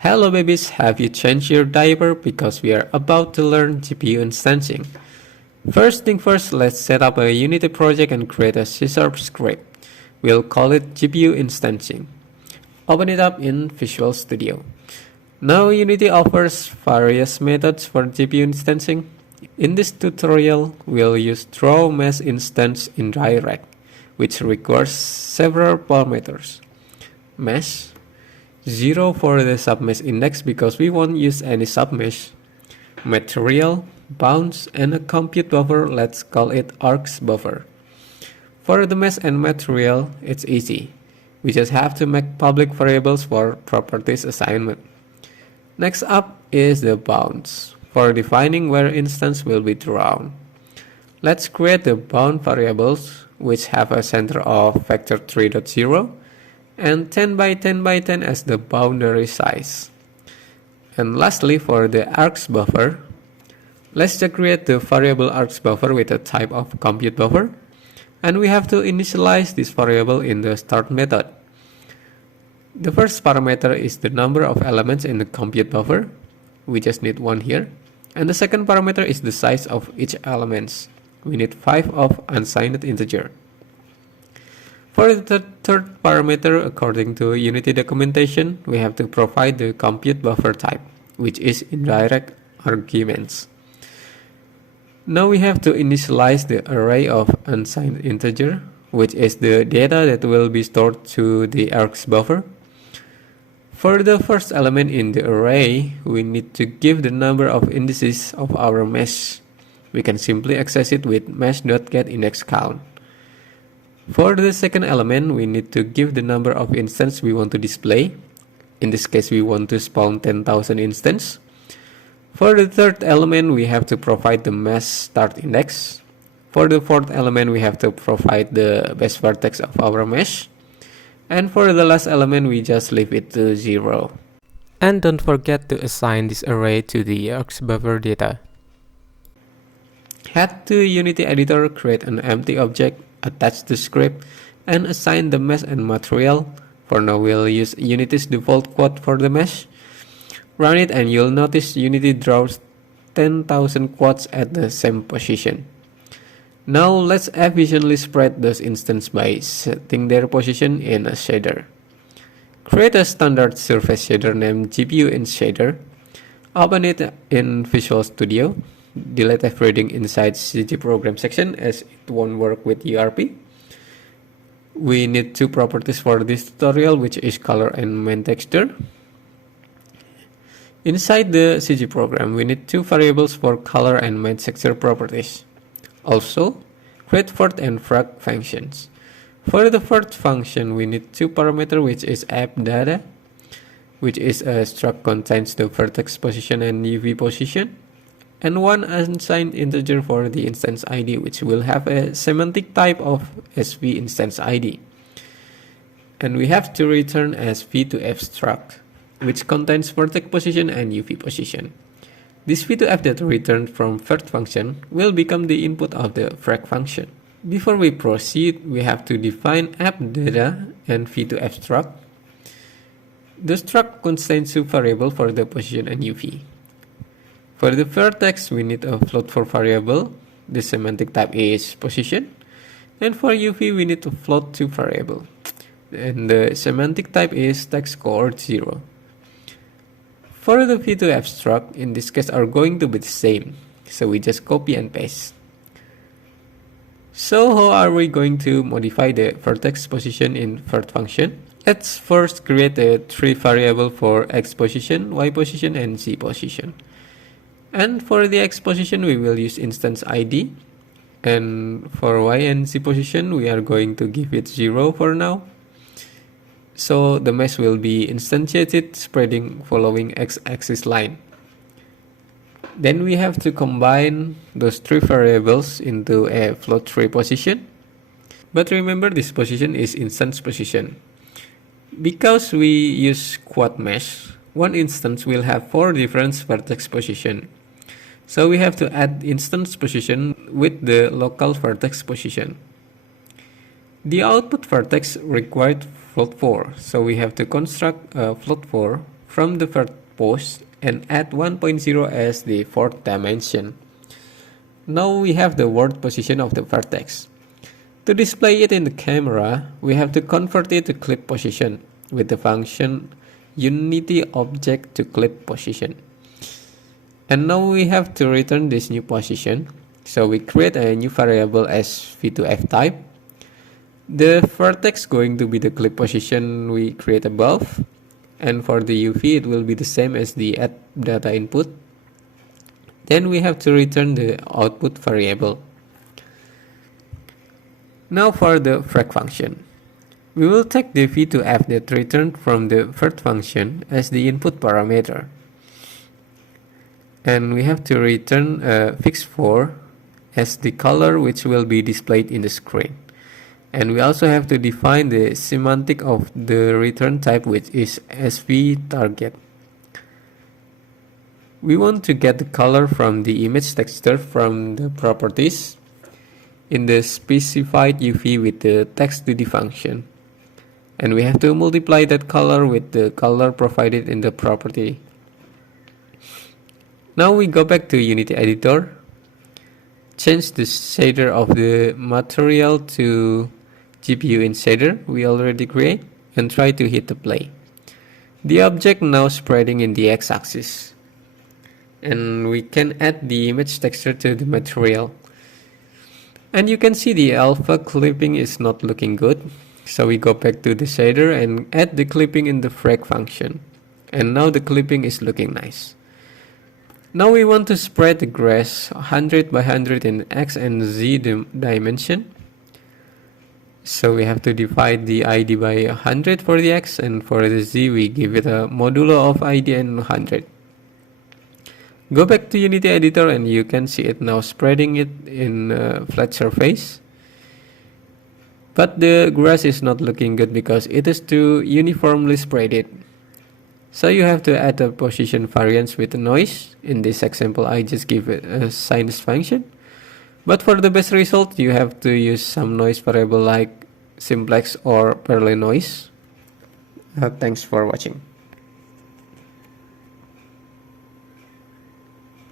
Hello babies, have you changed your diaper? Because we are about to learn GPU instancing. First thing first, let's set up a Unity project and create a C# script. We'll call it GPU instancing. Open it up in Visual Studio. Now Unity offers various methods for GPU instancing. In this tutorial, we'll use drawMeshInstancedIndirect, which requires several parameters. Mesh, 0 for the submesh index because we won't use any submesh, material, bounds, and a compute buffer, let's call it args buffer. For the mesh and material, it's easy. We just have to make public variables for properties assignment. Next up is the bounds, for defining where instance will be drawn. Let's create the bound variables, which have a center of vector 3.0 and 10 by 10 by 10 as the boundary size. And lastly, for the args buffer, let's just create the variable args buffer with a type of compute buffer, and we have to initialize this variable in the start method. The first parameter is the number of elements in the compute buffer. We just need one here. And the second parameter is the size of each element. We need 5 of unsigned integer. For the third parameter, according to Unity documentation, we have to provide the compute buffer type, which is indirect arguments. Now we have to initialize the array of unsigned integer, which is the data that will be stored to the args buffer. For the first element in the array, we need to give the number of indices of our mesh. We can simply access it with mesh.getIndexCount. For the second element, we need to give the number of instances we want to display. In this case, we want to spawn 10,000 instances. For the third element, we have to provide the mesh start index. For the fourth element, we have to provide the base vertex of our mesh. And for the last element, we just leave it to 0. And don't forget to assign this array to the args buffer data. Head to Unity editor, create an empty object, attach the script, and assign the mesh and material. For now, we'll use Unity's default quote for the mesh. Run it and you'll notice Unity draws 10,000 quads at the same position. Now let's efficiently spread those instances by setting their position in a shader. Create a standard surface shader named GPUInShader. Open it in Visual Studio. Delete everything inside CG program section as it won't work with URP. We need two properties for this tutorial, which is color and main texture. Inside the CG program, we need two variables for color and main texture properties. Also, create fourth and frag functions. For the fourth function, we need two parameters, which is appData, which is a struct contains the vertex position and UV position, and one unsigned integer for the instance ID, which will have a semantic type of SV instance ID. And we have to return as v2f struct, which contains vertex position and UV position. This v2f that returned from third function will become the input of the frag function. Before we proceed, we have to define appData and v2f struct. The struct contains two variables for the position and UV. For the vertex, we need a float for variable. The semantic type is position. And for UV, we need to float two variable. And the semantic type is text coord 0. For the v2f struct, in this case, are going to be the same. So we just copy and paste. So how are we going to modify the vertex position in third function? Let's first create a three variable for x position, y position, and z position. And for the x position, we will use instance ID. And for y and z position, we are going to give it 0 for now. So the mesh will be instantiated spreading following x-axis line. Then we have to combine those three variables into a float 3 position. But remember, this position is instance position. Because we use quad mesh, one instance will have 4 different vertex position. So we have to add instance position with the local vertex position. The output vertex required float 4, so we have to construct a float 4 from the first post and add 1.0 as the fourth dimension. Now we have the world position of the vertex. To display it in the camera, we have to convert it to clip position with the function unityObject to clip position. And now we have to return this new position. So we create a new variable as v2fType. The vertex going to be the clip position we create above. And for the UV, it will be the same as the add data input. Then we have to return the output variable. Now for the frag function. We will take the v2f that returned from the first function as the input parameter. And we have to return fix4 as the color which will be displayed in the screen. And we also have to define the semantic of the return type, which is svTarget. We want to get the color from the image texture from the properties in the specified UV with the text2d function. And we have to multiply that color with the color provided in the property. Now we go back to Unity Editor, change the shader of the material to GPU in shader we already create, and try to hit the play. The object now spreading in the x-axis. And we can add the image texture to the material. And you can see the alpha clipping is not looking good. So we go back to the shader and add the clipping in the frag function. And now the clipping is looking nice. Now we want to spread the grass 100 by 100 in x and z dimension. So we have to divide the ID by 100 for the x, and for the z we give it a modulo of ID and 100. Go back to Unity Editor and you can see it now spreading it in a flat surface. But the grass is not looking good because it is too uniformly spread it. So you have to add a position variance with noise. In this example, I just give it a sinus function. But for the best result, you have to use some noise variable like simplex or Perle noise. Thanks for watching.